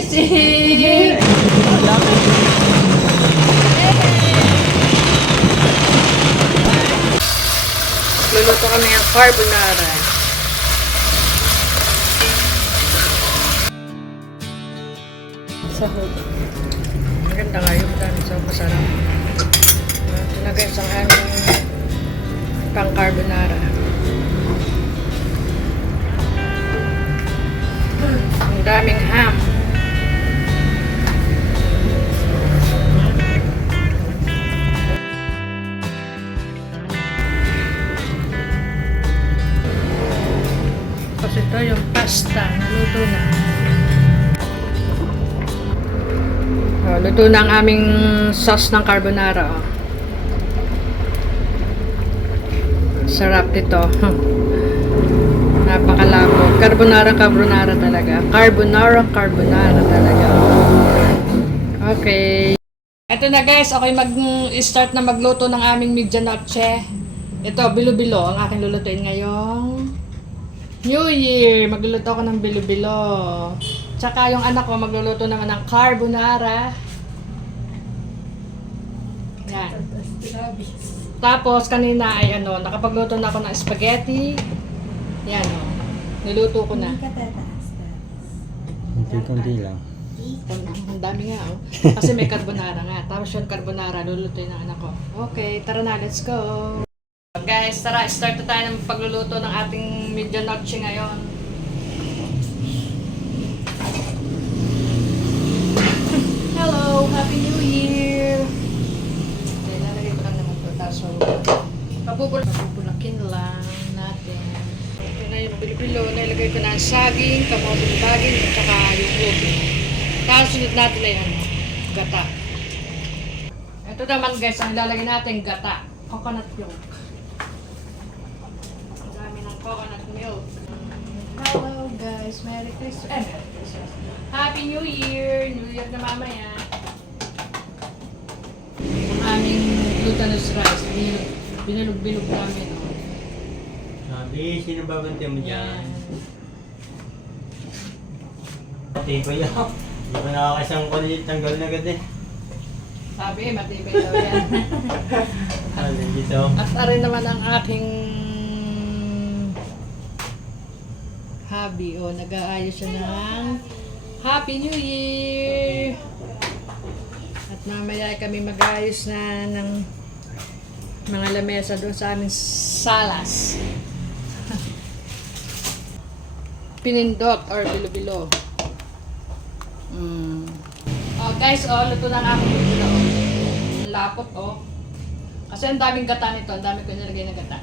Sisig! Luluto kami ng carbonara. Sahog. Maganda nga yung dami sa masarap. Ito na guys ang aming pang carbonara. Ang daming ham. Tapos ito yung pasta. Naluto na. Luto na ang aming sauce ng carbonara. Oh. Sarap nito. Napakalapot. Carbonara talaga. Carbonara talaga. Okay. Ito na guys, okay mag-start na magluto ng aming medianoche. Ito, bilo-bilo ang aking lulutuin ngayong New Year. Magluluto ako ng bilo-bilo. Tsaka yung anak ko magluluto naman ng carbonara. Yan. Tapos kanina ay nakapagluto na ako ng spaghetti. Yan o. Niluto ko na. Kunti lang. Ang dami nga Kasi may carbonara nga. Tapos yung carbonara lulutuin ng anak ko. Okay, tara na, let's go. Guys, tara, start na tayo ng pagluluto ng ating medianoche ngayon. Hello, Happy New Year! Okay, lalagay ko lang naman ito. Tapos papupulakin lang natin. Okay na yung bilo-bilo. Nilagay ko na ang saging, kamoting baging, at saka yung ubi. Tapos sunod natin na yung gata. Ito naman guys, ang ilalagay natin gata. Coconut milk. Ang dami ng coconut milk. Hello guys, Merry Christmas. Merry Christmas. Happy New Year! New Year na mamaya. Ang aming glutinous rice, binulog-bilog namin. Sabi, sino babantiyan mo dyan? Yan. Pati ko yan. Hindi ko nakakasang kulit, tanggal na agad eh. Sabi, matibay daw yan. Ano dito? At arin naman ang aking hubby. Nag-aayos siya ng Happy New Year! At mamaya kami mag-aayos na ng mga lamesa doon sa aming salas. Pinindot or bilo-bilo. Oh guys, luto na ang aking bilo-bilo. Lapot Kasi ang daming gata nito, ang dami ko nilagay na gata.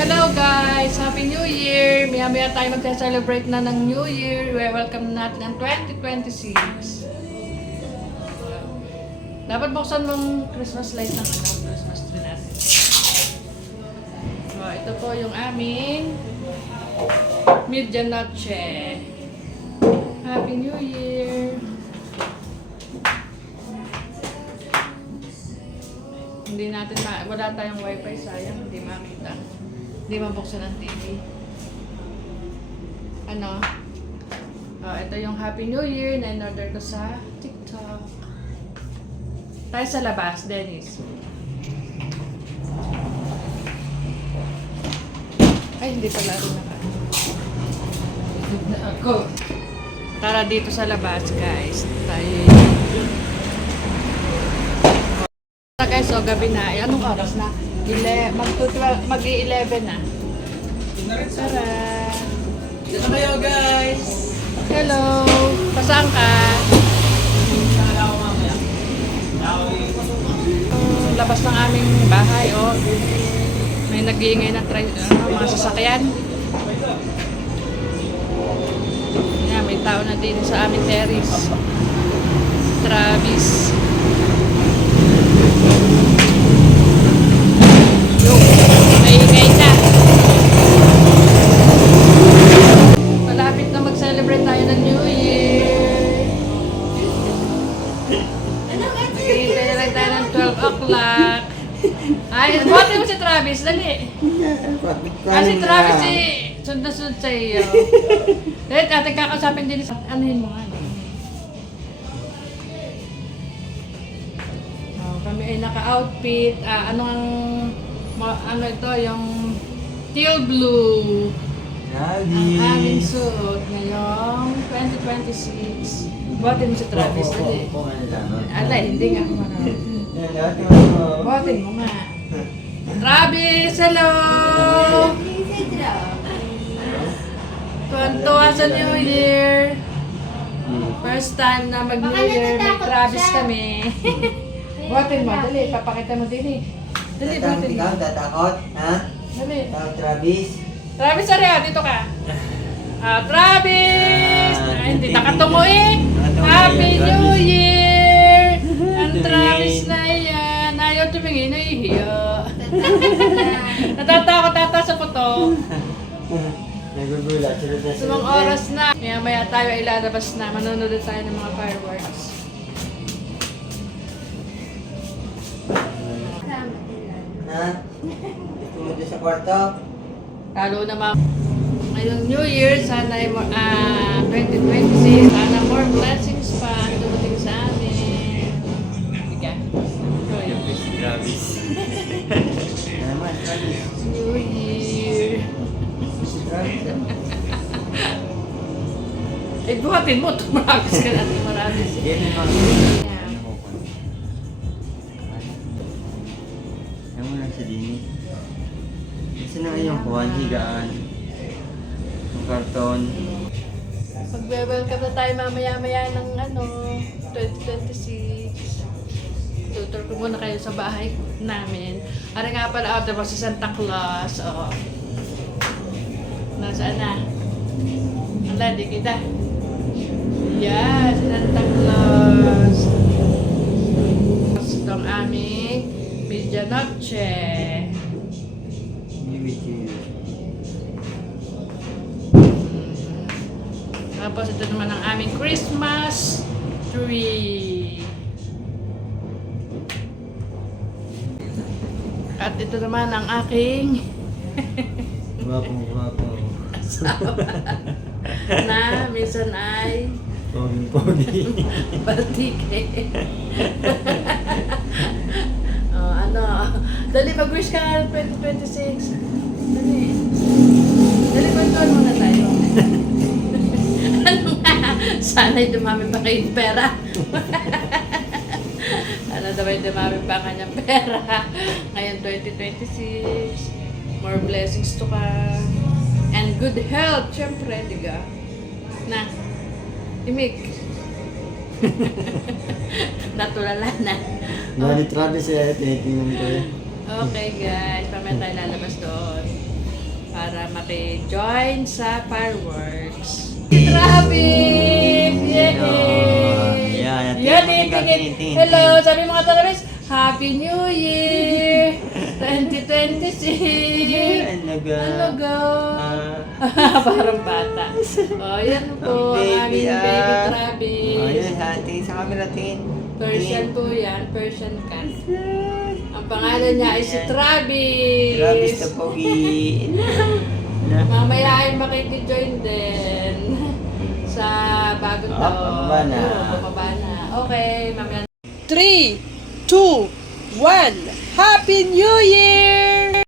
Hello guys! Happy New Year! Maya-maya tayo magsa-celebrate na ng New Year. Welcome natin ang 2026. Dapat buksan mong Christmas light ng Christmas tree natin. So, ito po yung aming medianoche. Happy New Year! Hindi natin wala tayong wifi, sayang, hindi makita. Hindi mabuksan ang TV. Ito yung Happy New Year na in-order ko sa TikTok. Tayo sa labas, Dennis. Ay, hindi pala rin na ako. Tara dito sa labas, guys. Tayo. Guys, gabi na. Anong oras na? Mag-11 na. Tara. Dito kayo guys! Hello. Pasang ka? labas ng aming bahay, oh. May nag-iingay na mga sasakyan. Yan, may tao na din sa aming terrace. Travis. Yo, maingay na. Malapit na mag-celebrate tayo ng New Year. Naghihintay na lang tayo ng 12 o'clock. Ay, buhatin mo si Travis, dali. Si Travis sunod-sunod sa iyo. Dahil ating kakausapin din sa anuhin mo nga. Kami ay naka-outfit. Ano ito, yung teal blue. Ang aming suot ngayong 2026. Buhatin mo si Travis, dali. Alay, hindi nga ako marami. Buhatin mo nga. Travis, hello! Tuwan-tuwa sa New Year. First time na mag-New Year, may Travis kami. Buhatin mo, dali. Papakita mo din eh. Dali, buhatin mo. Tatakot? Ha? Dali. Travis? Travis, Arya, dito ka. Travis! Hindi nakatungo eh. Happy New Year! Ang Travis na yan. Ayaw tumingin, nahihiya. Natatakot ata sa puto. Nagugulat. Tumang oras na. Maya tayo ay lalabas na. Manunod tayo ng mga fireworks. Ha? Gusto mo dyan sa kwarto? Lalo na ngayong New Year, sana ay 2026, sana more blessings pa ang dumating sa amin. Biga. Travis. Naman, Travis. New Year. Si Travis. Eh, buhatin mo. Tumarabis ka natin. Marabis. Sige naman. Yeah. Ayaw mo lang sa dini. Gusto na ngayong kuhan, higaan. Yung karton. Magwe-welcome na tayo mamaya-maya ng 2026. Tutor ko muna kayo sa bahay namin. Ari nga pala, after si Santa Claus. Oo. Nasaan na? Wala, di kita. Yes, Santa Claus. Ito ang aming medianoche. Tapos ito naman ang aming Christmas tree. At ito naman ang aking Guwapo. na minsan ay Pogi. baltike. Dali, mag-wish ka 2026. Dali, kwentuhan muna tayo. Sana'y dumami pa kayong pera. Sana daw ay dumami pa kanyang pera. Ngayon 2026. More blessings to come. And good health, syempre, diga. Na, imik. Natulala na. Bali Travis tinitingnan ko eh. Okay guys, pamaya tayo lalabas doon para maki-join sa fireworks. Travis! Yay! Yeah, tingin. Hello! Sabi mga Travis, Happy New Year! 2026! Ano go? Parang bata. Yan po, ang aming baby Travis. Tingin sa camera, tingin. Persian po yan, Persian cat. Ang pangalan niya ay si Travis. Travis the Pogi. Mamaya ay makikijoin din sa bagong taon. Bumaba na. Bumaba na. Okay, mamaya. 3, 2, 1. Happy New Year!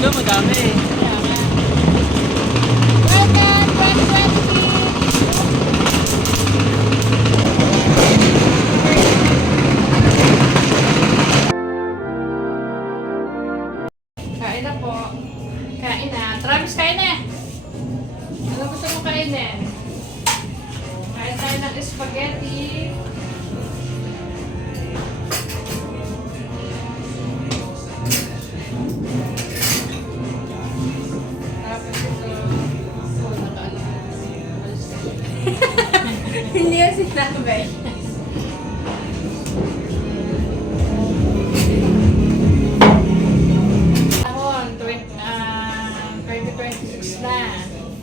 Doon, madami. Kain na po. Kain na. Travis, kain na. Ano gusto mo kainin? Kain tayo ng spaghetti. Tapos ito. Oh, nakaalam. Alis ka. Hindi yung sinabi. Ahon, 2026 na.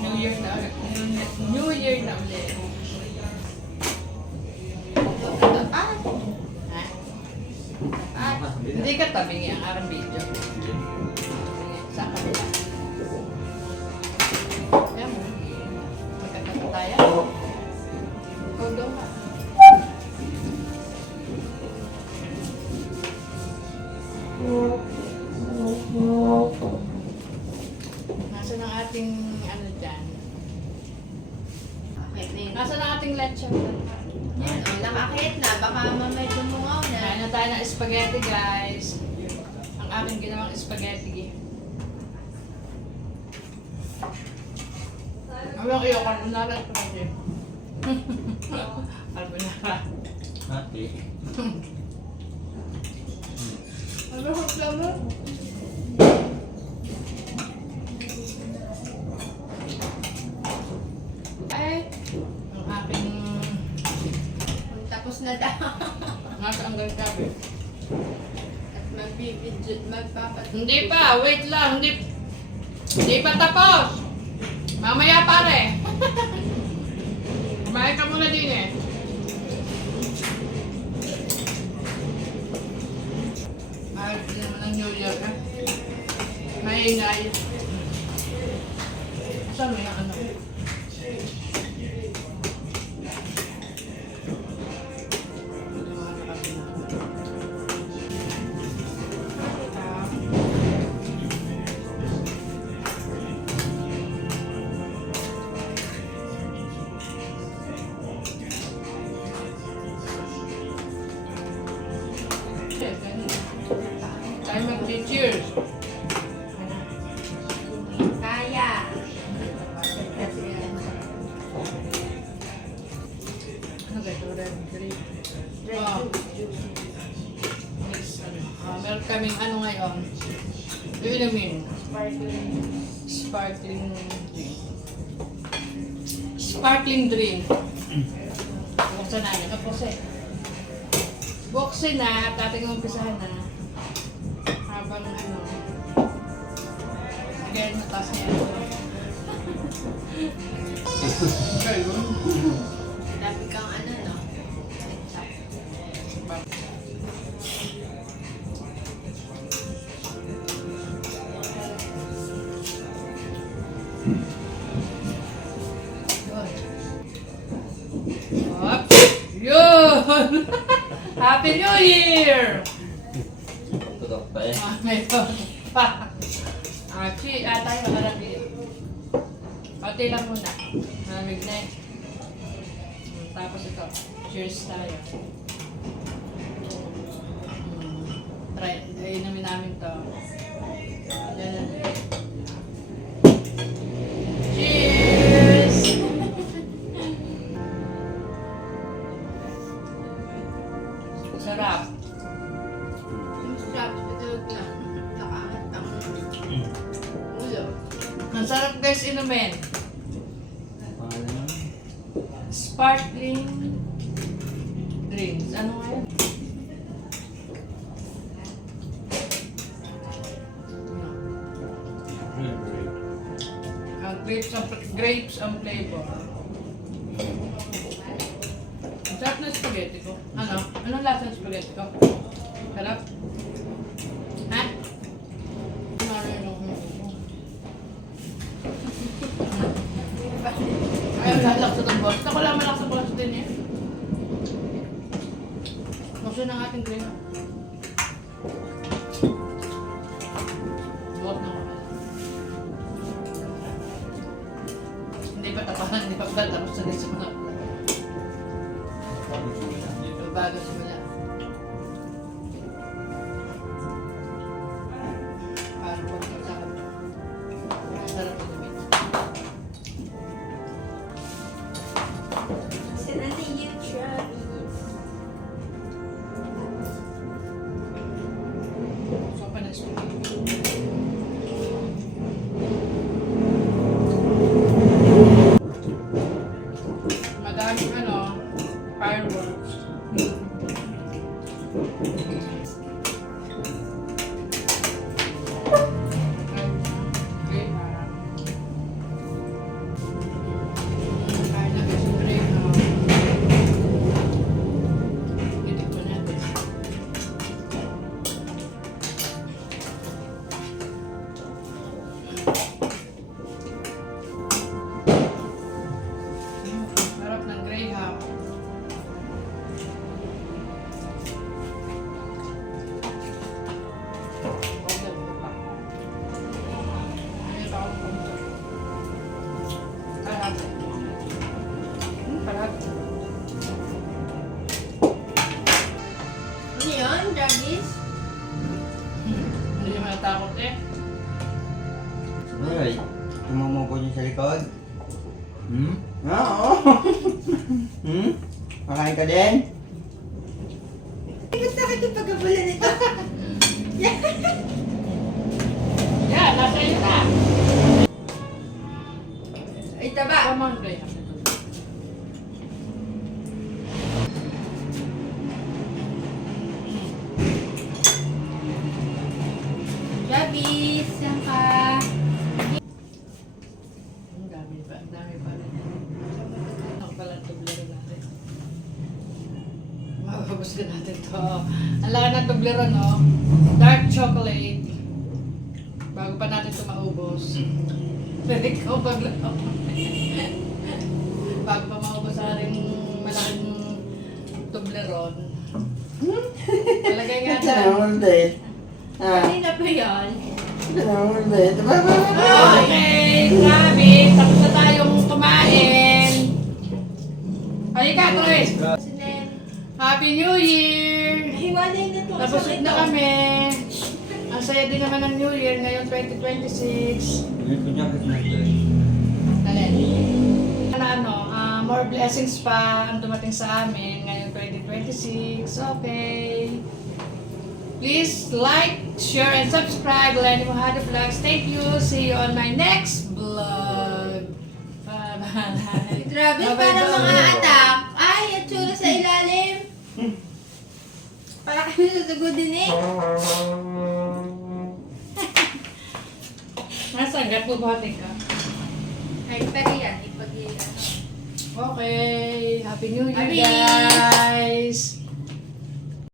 New Year na ulit. New Year na ulit. Ah, Ha? Hindi ka tabingi ang aking video. Sa kabila. Ayan mo. Magkatabi tayo. Ikaw daw ka. Nasaan ang ating ano dyan? bakit na yun? Nasaan ang ating lechon? Yan, oh, nakakit na. Baka mamay dumungaw na. Kain na tayo ng spaghetti, guys. Ang aking ginawang spaghetti. Ang iyo, carbonara ito kasi. Carbonara. Ate. Ano ko mo? Ay, ang aking Tapos na daw. nasa ang gabi. At magbibidyo, magpapat. Hindi pa, wait lang, hindi pa tapos. Mamaya pare. Kumain ka muna din eh. Ayos din naman ang New Year eh. Maingay. Saan mo yung ano? Tayo mag-cheers. Kaya. Ano ganito? Red grape. Red Oh. juice. Mix, meron kaming ano ngayon. Inumin. Sparkling. Sparkling drink. Sparkling drink. Buksan namin. Tapos eh. Buksin na at ating umpisahan na. Habang ano. Again, natas niya. Ayun. Dami kang ano, no? Up. Yun! Happy New Year! Tutok pa eh. Mayroon pa. Tayo malalaki. Pati lang muna. Malamig na eh. Tapos ito. Cheers tayo. Try. Inumin namin to. Yan. Cheers! Sarap. Yung straps, patulog na. Nakaangat ang ulo. Ang sarap guys inumin. Pangalan mo? Sparkling drinks. Ano nga yan? Grapes ang flavor. Ang sarap ng spaghetti ko. Ano? Anong lasa ng spaghetti ko? Sarap? Ha? Ayaw lalaksa ng boss. Ako lang malaksa ko lang din eh. Gusto ng ating green. Buwag na ako. Hindi pa tapahan, hindi pa pala tapos na sa mga bago simula. Parang buwan ka sa akin. Sarap na namin. Sinali yung Travis. Sopa ng spaghetti. Madaming fireworks. Okay, kain na guys, break. Titikman natin. Sarap ng Graham. Ano yun, Travis? Hindi naman natakot eh. Alright. Tumumo po dyan sa likod. Hmm? Oo. Hmm? Makain ka din? Ba't nakikipagkabulan nito? Yeah, nasa iyo na. Ay, taba. Come on, Graham. Travis, yan ka. Ang dami pa rin. Ang pala tublero natin. Mababos ka natin to. Ang laki ng tublero, no? Dark chocolate. Bago pa natin ito maubos. Pwede ka paglaro. Bago pa maubos sa ating malaking tubleron. Palagay nga dyan. Tanawal din. Kanina pa yun. Tanawal din. Okay, Travis, tapos na tayong kumain. Halika, Travis. Sinem. Happy New Year! Hiwalay na to. Tapos na kami. Ang saya din naman ng New Year ngayon 2026. More blessings pa ang dumating sa amin ngayong 2026. Okay. Please like, share, and subscribe. Lenny Mojado Vlogs. Thank you. See you on my next vlog. Bye-bye. Travis, Bye-bye, parang bye. mga atak. Ay, at tsura sa ilalim. Para kami susugudin eh. Nasaan? Gat mo buhatin ka? Ay, pero yan. Ipag-ilan. Okay. Happy New Year, Happy- guys.